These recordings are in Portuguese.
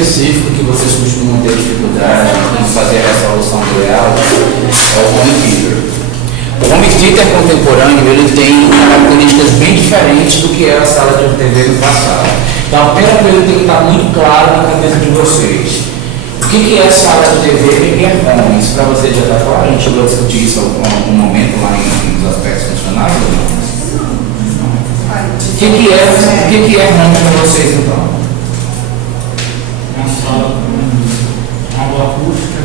específico que vocês costumam ter dificuldade em fazer a resolução do layout é o home theater. O home theater contemporâneo ele tem características bem diferentes do que era a sala de TV no passado. Então, a primeira coisa tem que estar muito claro na cabeça de vocês. O que é sala de TV e o que é home? Isso para vocês já está claro? A gente chegou a discutir isso em algum momento lá nos aspectos funcionais? O que é home para vocês então? Uma sala com uma boa acústica.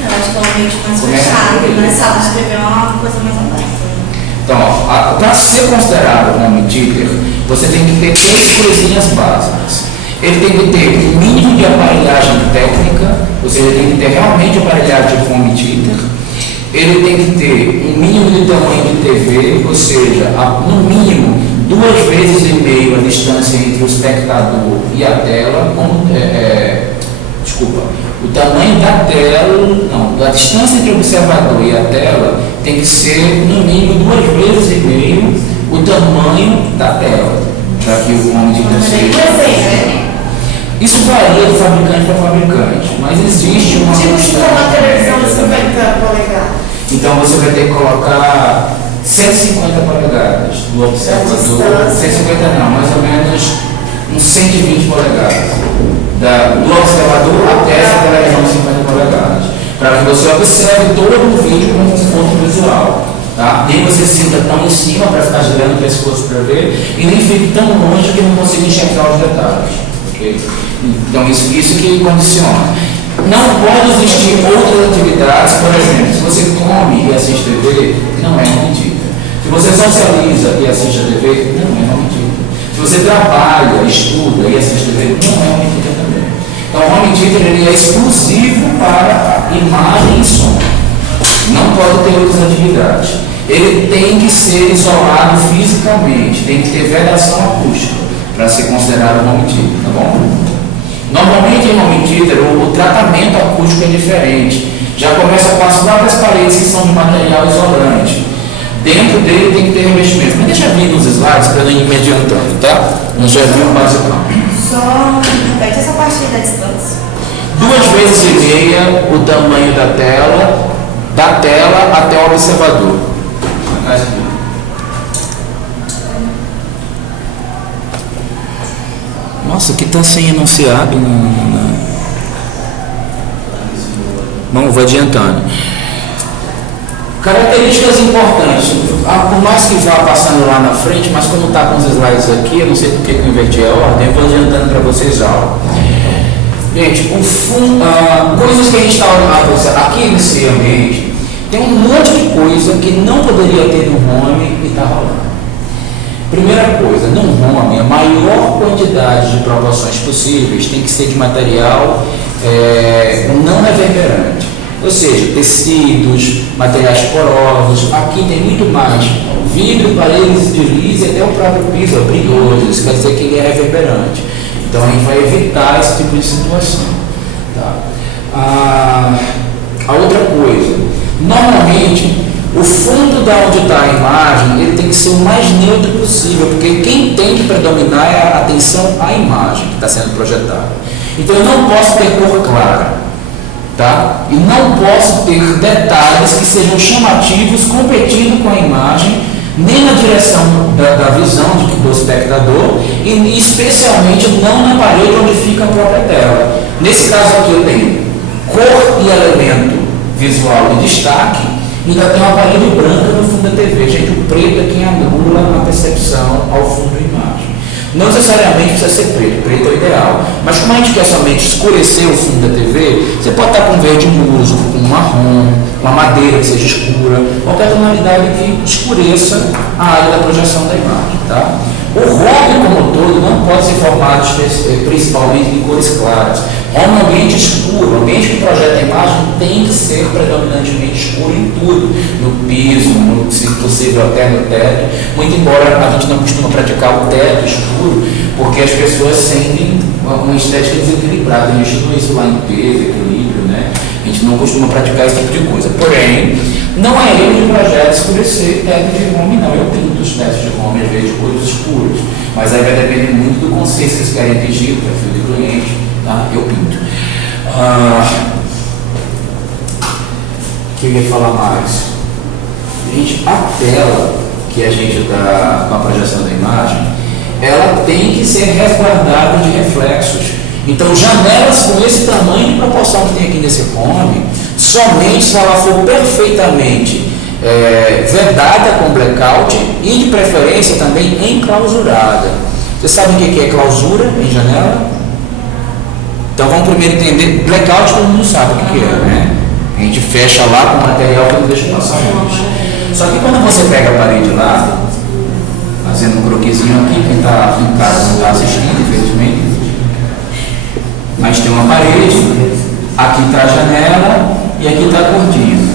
Eu acho que é um ambiente mais fechado, né? Sala de TV é uma coisa mais aberta. Então, para ser considerado um home theater, você tem que ter 3 coisinhas básicas. Ele tem que ter um mínimo de aparelhagem técnica, ou seja, ele tem que ter realmente aparelhagem de home theater. Ele tem que ter um mínimo de tamanho de TV, ou seja, no mínimo 2,5 vezes a distância entre o espectador e a tela. O tamanho da tela, não, a distância entre o observador e a tela tem que ser no mínimo 2,5 vezes o tamanho da tela, já que o home theater seja. Isso varia de fabricante para fabricante, mas existe uma tipo uma televisão de 50 polegadas. Então você vai ter que colocar 150 polegadas do observador, 150 não, mais ou menos uns 120 polegadas. Do observador até essa televisão de 50 polegadas. Para que você observe todo o vídeo com um conforto visual. Tá? Nem você se sinta tão em cima para ficar girando o pescoço para ver, e nem fique tão longe que não consiga enxergar os detalhes. Okay? Então isso que condiciona. Não pode existir outras atividades, por exemplo, se você come e assiste TV, não é home theater. Se você socializa e assiste a TV, não é home theater. Se você trabalha, estuda e assiste TV, não é home theater também. Então o home theater ele é exclusivo para imagem e som. Não pode ter outras atividades. Ele tem que ser isolado fisicamente, tem que ter vedação acústica para ser considerado home theater, tá bom? Normalmente em home theater o tratamento acústico é diferente. Já começa com as próprias paredes que são de material isolante. Dentro dele tem que ter revestimento. Mas deixa vir nos slides para não ir me adiantando, tá? Nós já vimos o basicão. Só repete essa parte da distância. 2,5 vezes o tamanho da tela até o observador. Nossa, aqui está sem enunciado. Vamos, vou adiantando. Características importantes. Por mais que vá passando lá na frente, mas como está com os slides aqui, eu não sei porque que eu inverti a ordem, eu vou adiantando para vocês algo. Gente, coisas que a gente está olhando aqui nesse ambiente, tem um monte de coisa que não poderia ter no home e está rolando. Primeira coisa, no home, a maior quantidade de proporções possíveis tem que ser de material não reverberante. Ou seja, tecidos, materiais porosos. Aqui tem muito mais vidro, paredes de liso e até o próprio piso é brilhoso. Isso quer dizer que ele é reverberante. Então a gente vai evitar esse tipo de situação. Tá? A outra coisa, normalmente o fundo da onde está a imagem ele tem que ser o mais neutro possível, porque quem tem que predominar é a atenção à imagem que está sendo projetada. Então eu não posso ter cor clara, tá? E não posso ter detalhes que sejam chamativos competindo com a imagem, nem na direção da visão do espectador e especialmente não na parede onde fica a própria tela. Nesse caso aqui eu tenho cor e elemento visual de destaque. Ainda tem uma parede branca no fundo da TV. Gente, o preto é quem anula a percepção ao fundo da imagem. Não necessariamente precisa ser preto, preto é o ideal. Mas como a gente quer somente escurecer o fundo da TV, você pode estar com verde musgo, com marrom, com a madeira que seja escura, qualquer tonalidade que escureça a área da projeção da imagem. Tá? O home como todo não pode ser formado principalmente de cores claras. Home é um ambiente escuro, o ambiente que projeta a imagem tem que ser predominantemente escuro em tudo, no piso, se possível até no teto, muito embora a gente não costuma praticar o teto escuro, porque as pessoas sentem uma estética desequilibrada. A gente estuda isso lá em peso, equilíbrio, né? A gente não costuma praticar esse tipo de coisa. Porém, não é erro de projeto escurecer teto de home, não. Eu pinto os tetos de home, às vezes, de cores escuras. Mas aí vai depender muito do conceito que vocês querem atingir, do perfil do cliente, tá? Eu pinto. O que eu ia falar mais? Gente, a tela que a gente está com a projeção da imagem, ela tem que ser resguardada de reflexos. Então, janelas com esse tamanho de proporção que tem aqui nesse home, somente se ela for perfeitamente vedada com blackout e, de preferência, também enclausurada. Vocês sabem o que é clausura em janela? Então, vamos primeiro entender. Blackout todo mundo sabe o que é, né? A gente fecha lá com material que não deixa passar luz. Só que quando você pega a parede lá, fazendo um croquisinho aqui, quem está em casa não está assistindo, infelizmente. Mas tem uma parede, aqui está a janela e aqui está a cortina.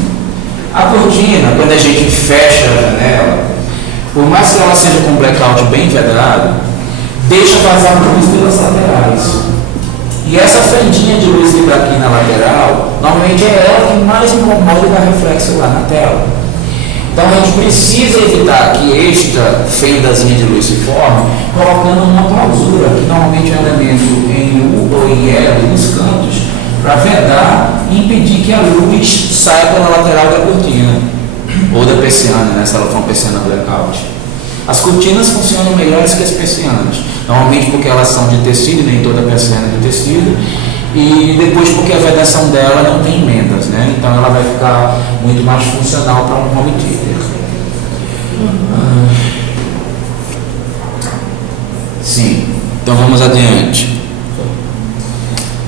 A cortina, quando a gente fecha a janela, por mais que ela seja com blackout bem vedado, deixa vazar luz pelas laterais. E essa fendinha de luz que está aqui na lateral, normalmente é ela que mais incomoda e dá reflexo lá na tela. Então a gente precisa evitar que esta fendazinha de luz se forme colocando uma clausura, que normalmente é um elemento em U ou em L nos cantos, para vedar e impedir que a luz saia pela lateral da cortina ou da persiana, né, se ela for uma persiana blackout. As cortinas funcionam melhores que as persianas, normalmente porque elas são de tecido, e nem toda persiana é de tecido, e depois porque a vedação dela não tem emendas, né? Então ela vai ficar muito mais funcional para um home theater. Sim, então vamos adiante.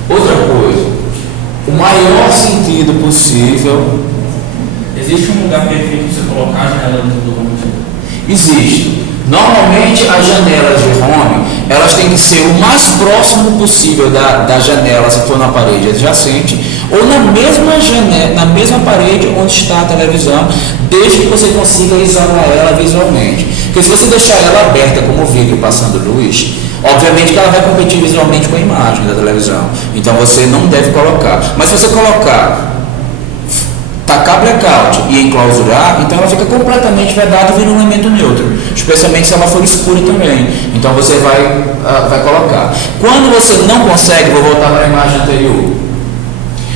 Outra coisa, o maior sentido possível. Existe um lugar perfeito para você colocar a janela dentro do home theater? Existe. Normalmente as janelas de home, elas têm que ser o mais próximo possível da janela, se for na parede adjacente, ou na mesma janela, na mesma parede onde está a televisão, desde que você consiga isolar ela visualmente. Porque se você deixar ela aberta como vidro passando luz, obviamente que ela vai competir visualmente com a imagem da televisão. Então você não deve colocar. Mas se você colocar, tacar blackout e enclausurar, então ela fica completamente vedada e vira um elemento neutro, especialmente se ela for escura também. Então você vai colocar. Quando você não consegue, vou voltar para a imagem anterior,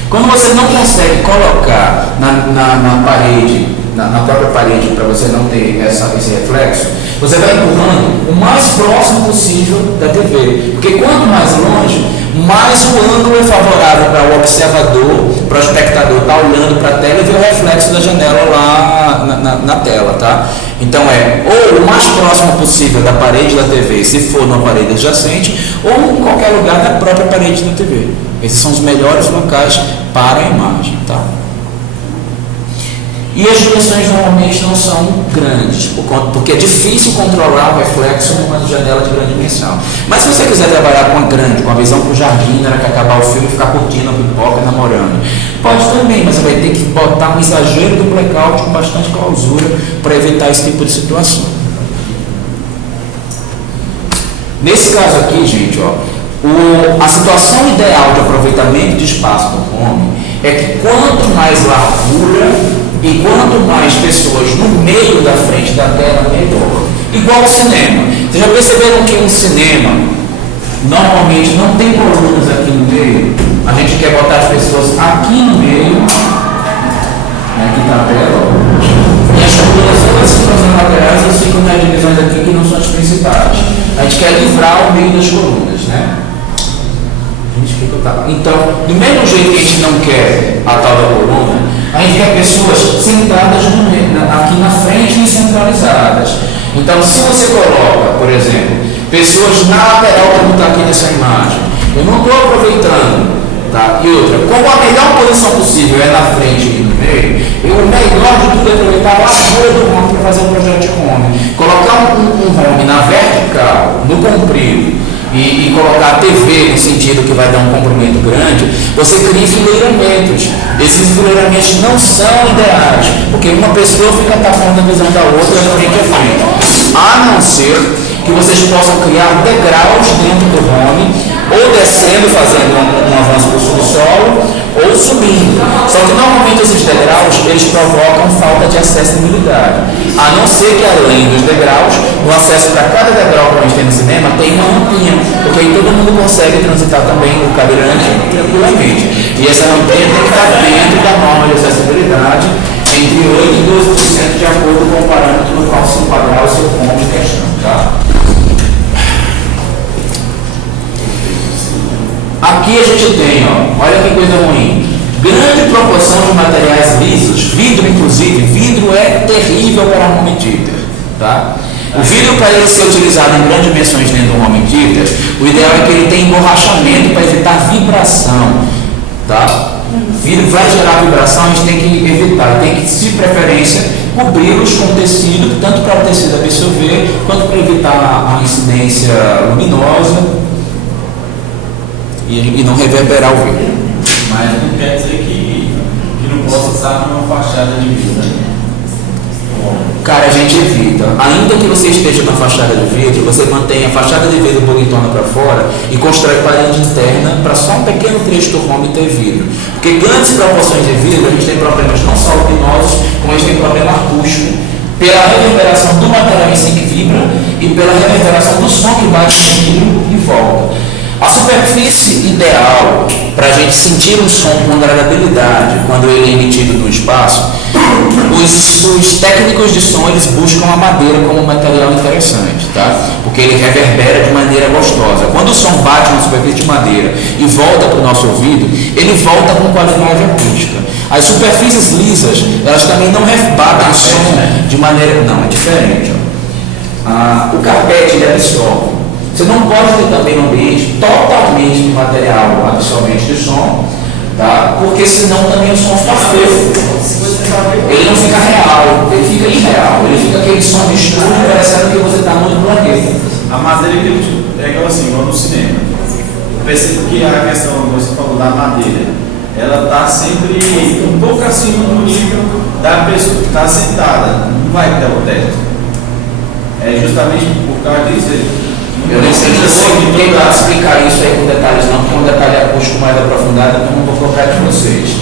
quando você não consegue colocar na parede, na própria parede, para você não ter esse reflexo, você vai empurrando o mais próximo possível da TV, porque quanto mais longe, mais o ângulo é favorável para o observador, para o espectador estar olhando para a tela e ver o reflexo da janela lá na tela, tá? Então ou o mais próximo possível da parede da TV, se for numa parede adjacente, ou em qualquer lugar da própria parede da TV. Esses são os melhores locais para a imagem, tá? E as dimensões normalmente não são grandes, porque é difícil controlar o reflexo numa janela de grande dimensão. Mas se você quiser trabalhar com a grande, com a visão para o jardim, na hora que acabar o filme, ficar curtindo a pipoca, namorando, pode também, mas você vai ter que botar um exagero do blackout com bastante clausura para evitar esse tipo de situação. Nesse caso aqui, gente, a situação ideal de aproveitamento de espaço do home é que quanto mais largura e quanto mais pessoas no meio da frente da tela, melhor. Igual ao cinema. Vocês já perceberam que um cinema normalmente não tem colunas aqui no meio? A gente quer botar as pessoas aqui no meio, aqui está a tela, e as colunas todas ficam nas laterais, elas ficam nas divisões aqui que não são as principais. A gente quer livrar o meio das colunas, né? Então, do mesmo jeito que a gente não quer a tal da coluna, a gente quer pessoas sentadas aqui na frente e centralizadas. Então, se você coloca, por exemplo, pessoas na lateral, como está aqui nessa imagem, eu não estou aproveitando, tá? E outra, como a melhor posição possível é na frente e no meio, o melhor de tudo é aproveitar a largura do home para fazer um projeto de home. Colocar um home na vertical, no comprido, e colocar a TV no sentido que vai dar um comprimento grande, você cria enfileiramentos. Esses enfileiramentos não são ideais, porque uma pessoa fica tapando a visão da outra frente a frente. A não ser que vocês possam criar degraus dentro do home ou descendo, fazendo um avanço para o subsolo, ou subindo. Só que normalmente esses degraus, eles provocam falta de acessibilidade. A não ser que além dos degraus, no acesso para cada degrau que a gente tem no cinema, tem uma rampinha, porque aí todo mundo consegue transitar também o cadeirante tranquilamente. E essa rampinha tem que estar dentro da norma de acessibilidade, entre 8% e 12% de acordo com o parâmetro no qual se enquadrar o seu ponto de questão. Tá? Aqui a gente tem, ó, olha que coisa ruim, grande proporção de materiais lisos, vidro inclusive, vidro é terrível para home theater, tá? O vidro, para ele ser utilizado em grandes dimensões dentro do home theater, o ideal é que ele tenha emborrachamento para evitar vibração, tá? O vidro vai gerar vibração, a gente tem que evitar, tem que, de preferência, cobri-los com tecido, tanto para o tecido absorver, quanto para evitar a incidência luminosa e não reverberar o vidro. Mas não quer dizer que não possa estar numa fachada de vidro, né? Cara, a gente evita. Ainda que você esteja na fachada de vidro, você mantém a fachada de vidro bonitona para fora e constrói parede interna para só um pequeno trecho do home ter vidro. Porque grandes proporções de vidro, a gente tem problemas não só luminosos, como a gente tem problema acústico, pela reverberação do material em si que vibra e pela reverberação do som que bate no vidro e volta. A superfície ideal para a gente sentir um som com agradabilidade quando ele é emitido no espaço, os técnicos de som eles buscam a madeira como um material interessante, tá? Porque ele reverbera de maneira gostosa. Quando o som bate na superfície de madeira e volta para o nosso ouvido, ele volta com qualidade acústica. As superfícies lisas, elas também não rebatem o som de maneira... Não, é diferente. Ó. O carpete ele absorve. Você não pode ter também um ambiente totalmente de material absorvente de som, tá? Porque senão também o som fica feio. Ele não fica real, ele fica irreal, ele fica aquele som de estúdio parecendo que você está no outro planeta. A madeira que é aquela assim, igual no cinema. Eu percebo que a questão, você falou da madeira, ela está sempre um pouco acima do nível da pessoa que está sentada, não vai até o teto. É justamente por causa disso. Eu nem sei tentar explicar isso aí com detalhes não, porque é um detalhe acústico mais aprofundado que eu não vou colocar de vocês.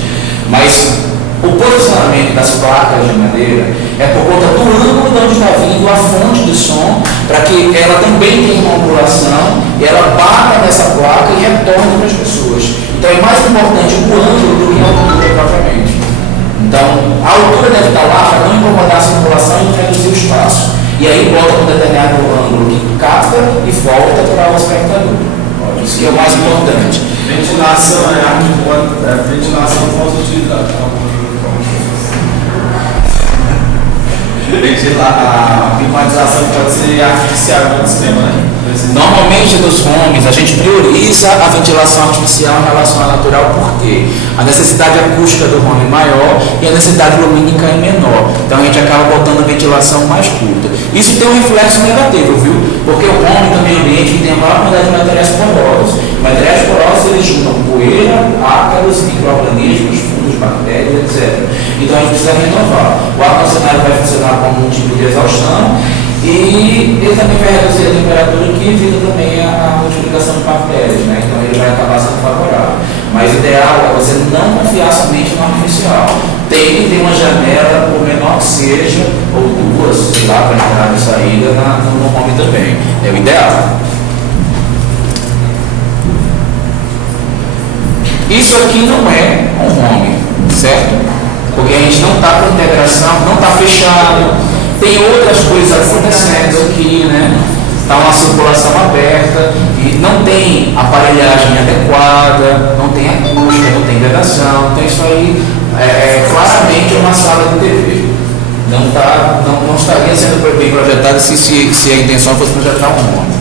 Mas o posicionamento das placas de madeira é por conta do ângulo de onde está vindo a fonte de som, para que ela também tenha uma angulação e ela bata nessa placa e retorne para as pessoas. Então é mais importante o ângulo do que a altura propriamente. Então a altura deve estar lá para não incomodar essa angulação e não reduzir o espaço. E aí bota um determinado ângulo que capta e volta para o espectador. Isso que é o mais importante. Ventilação ventilação pode utilizar. A climatização pode ser artificial no cinema, né? Normalmente nos homes a gente prioriza a ventilação artificial em relação à natural, porque a necessidade acústica do home é maior e a necessidade lumínica é menor. Então a gente acaba botando a ventilação mais curta. Isso tem um reflexo negativo, viu? Porque o home também é um ambiente que tem a maior quantidade de materiais porosos. Materiais porosos eles juntam poeira, ácaros, micro-organismos, fungos, bactérias, etc. Então a gente precisa renovar. O ar-condicionado vai funcionar como um tipo de exaustão e ele também vai reduzir a temperatura, que evita também a multiplicação de bactérias, né? Então ele vai acabar sendo favorável. Mas o ideal é você não confiar somente no artificial. Tem que ter uma janela, por menor que seja, ou duas, sei lá, para entrada e saída no home também. É o ideal. Isso aqui não é um home, certo? Porque a gente não está com integração, não está fechado. Tem outras coisas acontecendo aqui, né? Está uma circulação aberta e não tem aparelhagem adequada, não tem acústica, não tem vedação. Então isso aí é claramente uma sala de TV. Não estaria sendo bem projetado se a intenção fosse projetar um home.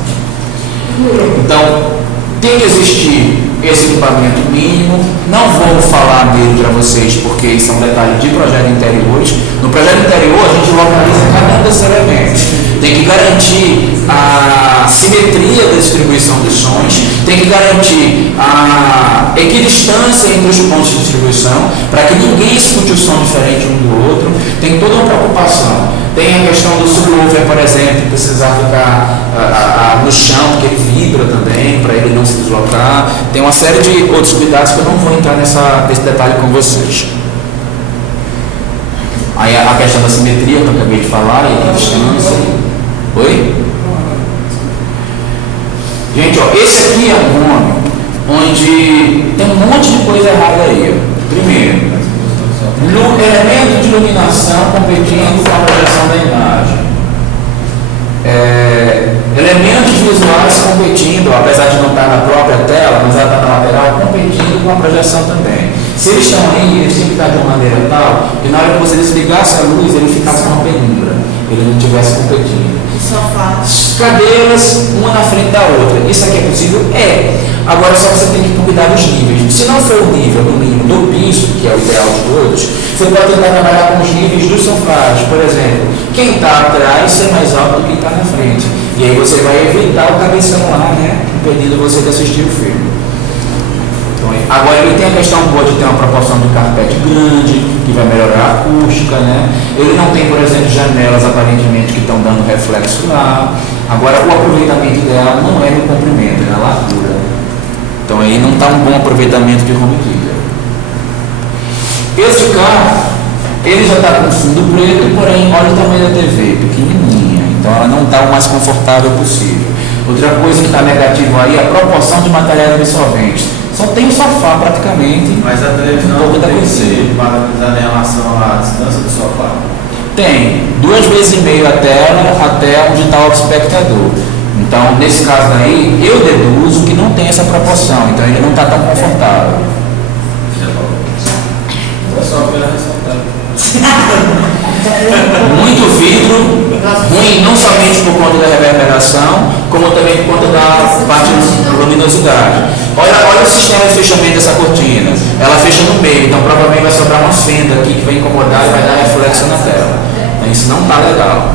Então, tem que existir esse equipamento mínimo. Não vou falar dele para vocês porque isso é um detalhe de projeto de interiores. No projeto interior a gente localiza cada um desses elementos. tem que garantir a simetria da distribuição dos sons, tem que garantir a equidistância entre os pontos de distribuição, para que ninguém escute o som diferente um do outro. Tem toda uma preocupação. Tem a questão do subwoofer, por exemplo, precisar ficar no chão, porque ele vibra também, para ele não se deslocar. Tem uma série de outros cuidados que eu não vou entrar nesse detalhe com vocês. Aí a questão da simetria, que eu acabei de falar, e a distância. Oi? Gente, ó, esse aqui é um nome onde tem um monte de coisa errada aí. Ó. Primeiro, elemento de iluminação competindo com a projeção da imagem. Elementos visuais competindo, apesar de não estar na própria tela, mas ela está na lateral, competindo com a projeção também. Se eles estão aí, eles têm que estar de uma maneira tal que na hora que você desligasse a luz, ele ficasse uma penumbra, ele não estivesse competindo. Sofá. Cadeiras, uma na frente da outra. Isso aqui é possível? É. Agora só você tem que cuidar dos níveis. Se não for o nível, no mínimo, do piso, que é o ideal de todos, você pode tentar trabalhar com os níveis dos sofás. Por exemplo, quem está atrás ser mais alto do que quem está na frente. E aí você vai evitar o cabeção lá, né? Impedindo você de assistir o filme. Então, agora ele tem a questão boa de ter uma proporção de carpete grande, que vai melhorar a acústica, né? Ele não tem, por exemplo, janelas aparentemente que estão dando reflexo lá. Agora o aproveitamento ideal não é no comprimento, é na largura. Então aí não está um bom aproveitamento de home theater. Esse carro, ele já está com fundo preto, porém olha o tamanho da TV, pequenininha. Então ela não está o mais confortável possível. Outra coisa que está negativa aí é a proporção de materiais absorventes. Só tem o sofá praticamente. Mas a televisão um pouco da tem que cozinha. ser parabenizada em relação à distância do sofá. Tem 2,5 vezes a tela até onde está o espectador. Então, nesse caso daí, eu deduzo que não tem essa proporção. Então, ele não está tão confortável. É só pela ressaltar. Muito vidro, ruim não somente por conta da reverberação, como também por conta da parte de luminosidade. Olha o sistema de fechamento dessa cortina. Ela fecha no meio, então provavelmente vai sobrar uma fenda aqui que vai incomodar e vai dar reflexo na tela. Então isso não está legal.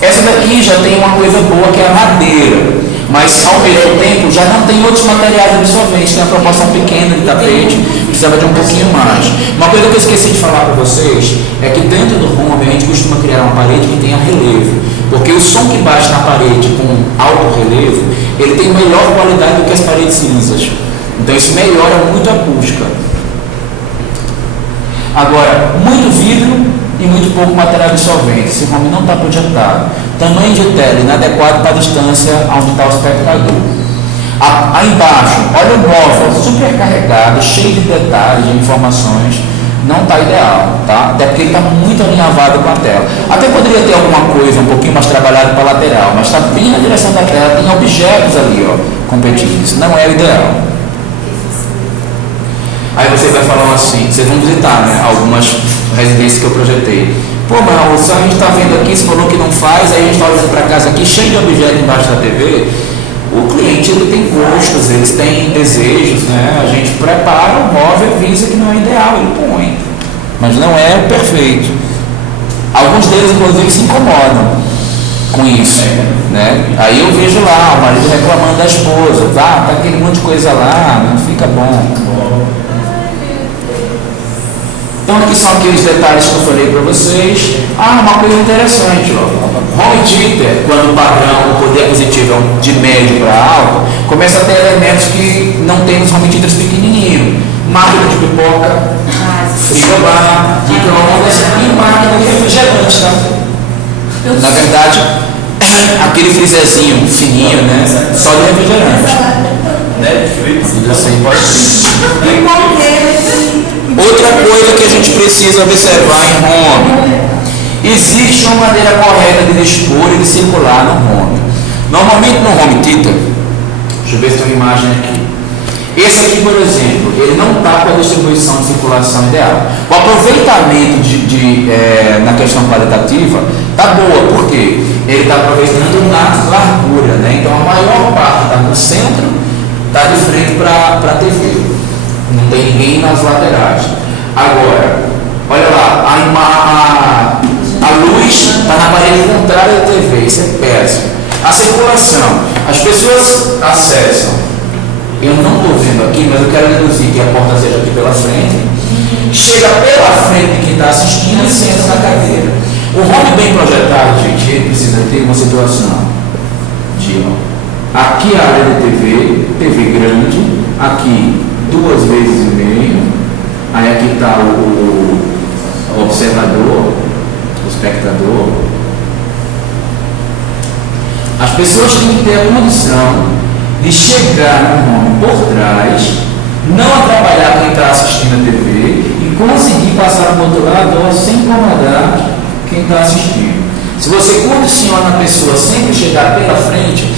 Essa daqui já tem uma coisa boa que é a madeira, mas ao mesmo tempo já não tem outros materiais absorventes, tem uma proporção pequena de tapete, precisava de um pouquinho mais. Uma coisa que eu esqueci de falar para vocês é que dentro do home a gente costuma criar uma parede que tenha relevo, porque o som que bate na parede com alto relevo, ele tem melhor qualidade do que as paredes lisas. Então isso melhora muito a acústica. Agora, muito vidro e muito pouco material absorvente. Esse home não está projetado. Tamanho de tela inadequado para a distância onde está o espectador. Aí embaixo, olha o móvel supercarregado, cheio de detalhes, de informações. Não está ideal, tá? Até porque ele está muito alinhavado com a tela. Até poderia ter alguma coisa um pouquinho mais trabalhada para a lateral, mas está bem na direção da tela, tem objetos ali, ó, competindo. Isso não é o ideal. Aí você vai falar assim, vocês vão visitar, né, algumas residências que eu projetei. Pô, mas a gente está vendo aqui, você falou que não faz, aí a gente está olhando para casa aqui, cheio de objetos embaixo da TV. O cliente, ele tem gostos, eles têm desejos, né? A gente prepara o móvel, visa que não é ideal, ele põe. Mas não é o perfeito. Alguns deles, inclusive, se incomodam com isso, né? Aí eu vejo lá, o marido reclamando da esposa, tá aquele monte de coisa lá, não fica bom. Então aqui são aqueles detalhes que eu falei para vocês. Uma coisa interessante, ó. Home theater, quando o padrão, o poder aquisitivo é de médio para alto, começa a ter elementos que não tem nos home theaters pequenininhos. Máquina de pipoca, frigobar, micro-ondas e máquina de refrigerante, tá? Na verdade, aquele freezerzinho fininho, né? Só de refrigerante. Netflix. Assim, pode ser. Outra coisa que a gente precisa observar em home: existe uma maneira correta de dispor e de circular no home. Normalmente no home theater, deixa eu ver se tem uma imagem aqui. Esse aqui, por exemplo, ele não está com a distribuição de circulação ideal. O aproveitamento na questão qualitativa está boa, porque ele está aproveitando na largura, né? Então a maior parte está no centro, está de frente para a TV. Não tem ninguém nas laterais. Agora, olha lá, luz está na parede contrária da TV, isso é péssimo. A circulação, as pessoas acessam. Eu não estou vendo aqui, mas eu quero deduzir que a porta seja aqui pela frente. Chega pela frente de quem está assistindo e senta na cadeira. O home bem projetado, gente, ele precisa ter uma situação de, ó, aqui a área de TV grande, aqui 2 vezes e meio, aí aqui está o observador, o espectador. As pessoas têm que ter a condição de chegar no home por trás, não atrapalhar quem está assistindo a TV e conseguir passar para o outro lado sem incomodar quem está assistindo. Se você condiciona a pessoa sempre chegar pela frente,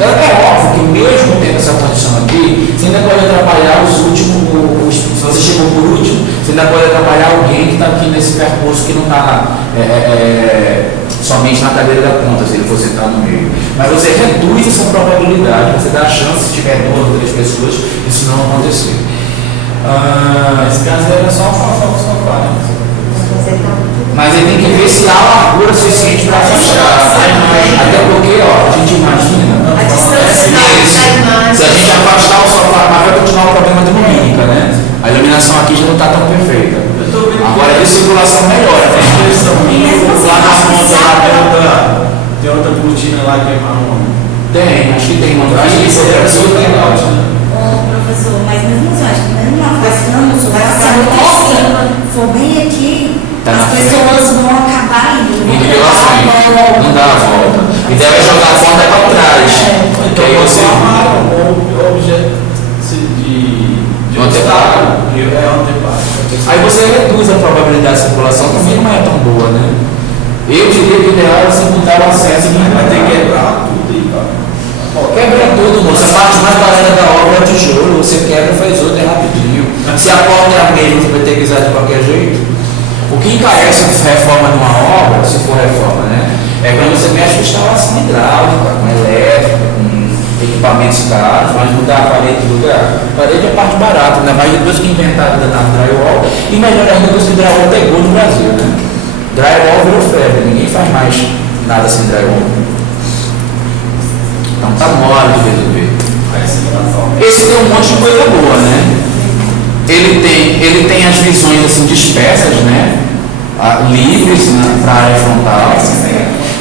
é óbvio que mesmo tendo essa condição aqui, você ainda pode atrapalhar os últimos, se você chegou por último, você ainda pode atrapalhar alguém que está aqui nesse percurso que não está somente na cadeira da ponta, se ele for sentar no meio. Mas você reduz essa probabilidade, você dá a chance, se tiver 2 ou 3 pessoas, isso não acontecer. Nesse caso era só o sofá, né? Mas ele tem que ver se há largura suficiente para afastar. Até porque, ó, a gente imagina. A distância da imagem. Se a gente afastar o sofá, mas vai continuar o problema de lumínica, né? A iluminação aqui já não está tão perfeita. Agora a circulação melhora, né? Lá na ponta tem outra cortina lá que é marrom. Tem, acho que tem uma. Acho que isso é super legal, né? Ô, professor, mas mesmo assim, acho que mesmo afastando, se for bem aqui, Tá as pessoas vão acabar indo. Indo pela frente, não dá a volta. E deve jogar a porta para trás. Então Que aí você. o objeto de anteparo. É anteparo. Aí você reduz a probabilidade de circulação, também não é tão boa, né? Eu diria que o ideal é você mudar o acesso. Vai ter que quebrar tudo aí, cara. Quebra tudo, moça. A parte mais barata da obra é o tijolo. Você quebra e faz outra rapidinho. Se a porta é a mesma, você vai ter que usar de qualquer jeito. O que encarece a reforma de uma obra, se for reforma, né? É quando você mexe com instalação hidráulica, com elétrica, com equipamentos caros, mas mudar a parede do lugar. A parede é a parte barata, ainda mais depois que inventaram da drywall, e melhor ainda depois que o drywall pegou no Brasil, né? Drywall virou febre, ninguém faz mais nada sem drywall. Então tá mole de resolver. Esse tem um monte de coisa boa, né? Ele tem as visões assim dispersas, né? Livres, né? Para a área frontal.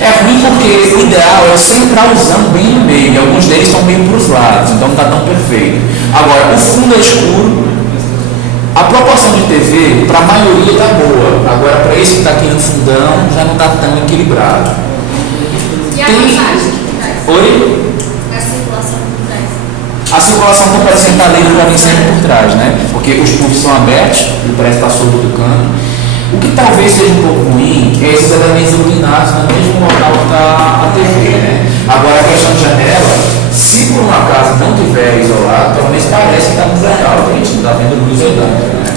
É ruim porque o ideal é centralizando bem no meio. E alguns deles estão meio para os lados, então não está tão perfeito. Agora, o fundo é escuro. A proporção de TV, para a maioria, está boa. Agora, para esse que está aqui no fundão, já não está tão equilibrado. E a passagem que traz? Oi? A circulação que traz? A circulação não parece estar livre para vir sempre por trás, né? Porque os puffs são abertos, ele parece estar solto do cano. O que talvez seja um pouco ruim é esses elementos iluminados no mesmo local que está a TV, né? Agora a questão de janela, se por um acaso não tiver isolado, pelo menos parece que está no local, a gente não está vendo luz elétrica, né?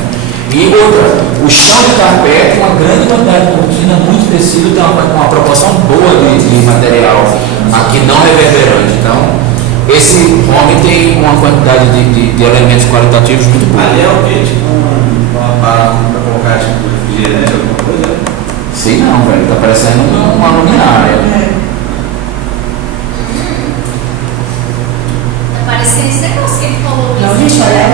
E outra, o chão de carpete, uma grande quantidade de cortina, muito tecido, tem uma proporção boa de material aqui não reverberante. Então, esse homem tem uma quantidade de elementos qualitativos muito boa. Ali é o quê? Tipo um aparato para colocar tipo refrigerante, alguma coisa? Sei não, velho. Tá parecendo uma luminária. Tá parecendo esse negócio que ele falou. Não, gente, olha,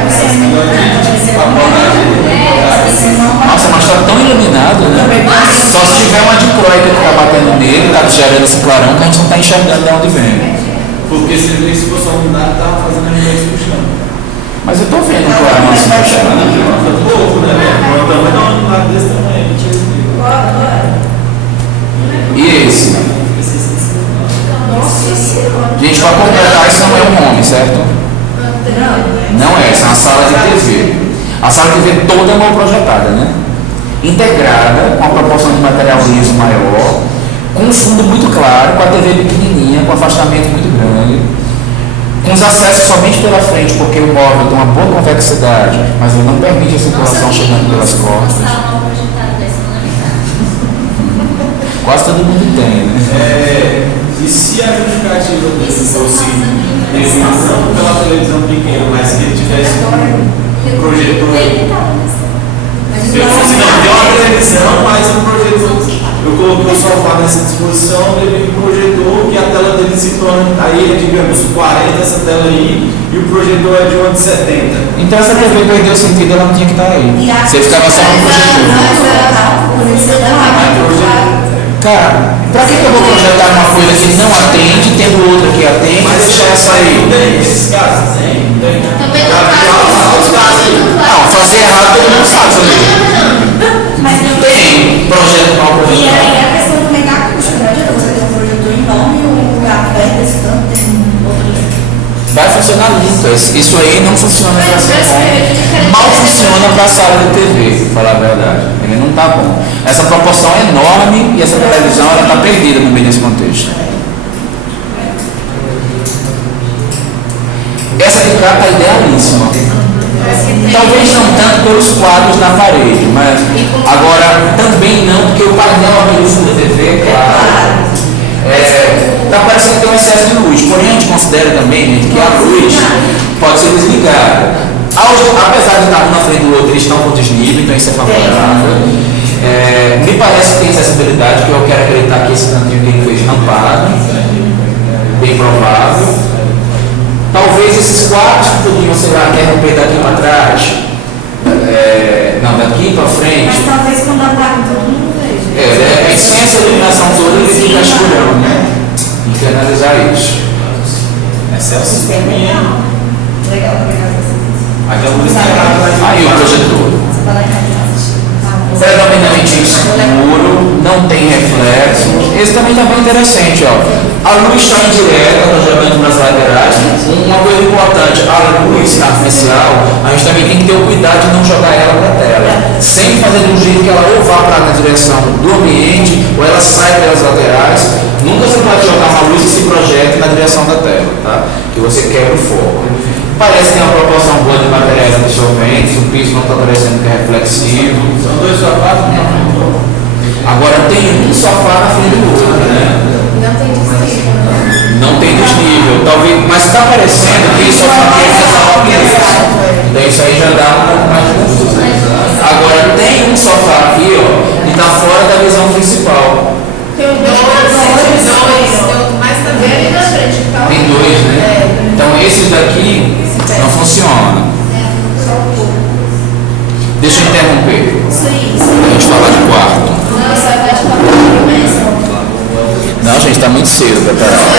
Nossa, mas tá tão iluminado, né? Só se tiver uma dicróica que tá batendo nele, tá gerando esse clarão que a gente não tá enxergando de onde vem. Porque se fosse a umidade, tava fazendo a gente puxando. Mas eu tô vendo um clarão assim puxando. Pouco, né? O tamanho da umidade desse tamanho, a gente explica. E esse? Nossa senhora. Gente, para completar, isso não é um home, certo? Não é, essa é uma sala de TV. A sala de TV toda mal projetada, né? Integrada, com a proporção de material liso maior, com um fundo muito claro, com a TV pequenininha, com afastamento muito grande, com os acessos somente pela frente, porque o móvel tem uma boa convexidade, mas ele não permite a circulação chegando pelas costas. Quase todo mundo tem, né? E se a justificativa dele fosse não pela televisão pequena, mas que ele tivesse um projetor. Se eu fosse não ter uma televisão, mas um projetor. Eu colocou o sofá nessa disposição, ele projetou que a tela dele se torna, aí é, digamos, 40 essa tela aí, e o projetor é de 1 de 70. Então essa TV perdeu sentido, ela não tinha que estar aí. Você ficava só no projetor. Cara, pra que eu vou projetar uma coisa que não atende, tendo outra que atende, Mas deixar essa aí? tem esses casos? Tem. Também Já não vi alguns casos aí. Não, fazer errado todo mundo sabe sobre isso. Mas não Tem projeto mal E projetado. aí a questão também da acústica, não adianta você ter um projetor enorme e um lugar perto desse tanto, tem outro. Vai funcionar nunca. Isso aí não funciona para ser bom. Mal funciona para a sala de TV, pra falar a verdade. Ele não está bom. Essa proporção é enorme e essa televisão ela está perdida no meio desse contexto. Essa de cá está idealíssima. Talvez não tanto pelos quadros na parede, mas agora também não, porque o painel aqui do fundo da TV, claro. Está parecendo ter um excesso de luz, porém a gente considera também, gente, que a luz pode ser desligada. Apesar de estar um na frente do outro, eles estão com desnível, então isso é favorável. Me parece que tem acessibilidade, que eu quero acreditar que esse cantinho que ele fez rampado, bem provável. Talvez esses quartos que podiam, sei lá, interromper daqui para trás, não, daqui para frente. Mas talvez quando apaga todo mundo veja. Sem essa iluminação toda, ele fica escurão, né? Internalizar isso. Essa é o Isso é sistema. legal. Legal pra pegar vocês. Aqui é o luz Aí o projetor. Você vai lá em casa e assiste. Predominantemente escuro, não tem reflexo. Esse também está bem interessante, ó. A luz está indireta, logicamente nas laterais. Uma coisa importante, a luz artificial, a gente também tem que ter o cuidado de não jogar ela para a tela. Sempre fazer de um jeito que ela ou vá para a direção do ambiente, ou ela sai pelas laterais. Nunca você pode jogar uma luz e se projete na direção da tela, tá? Que você quebra o foco. Parece que tem uma proporção boa de materiais absorventes, o piso não está parecendo que é reflexivo. São dois sofás, Agora tem um sofá na frente do outro, né? Não tem desnível. Não tem desnível, talvez, mas está parecendo que esse sofá aqui é casal. Então isso aí já dá um pouco mais de confusão. Agora tem um sofá aqui, ó, e está fora da visão principal. Tem outro mais na frente e na frente. Então, Tem dois, né? Então esses daqui não funcionam. Deixa eu interromper. A gente falar de quarto. não, essa vai de papel mesmo. Não, gente, está muito cedo para parar.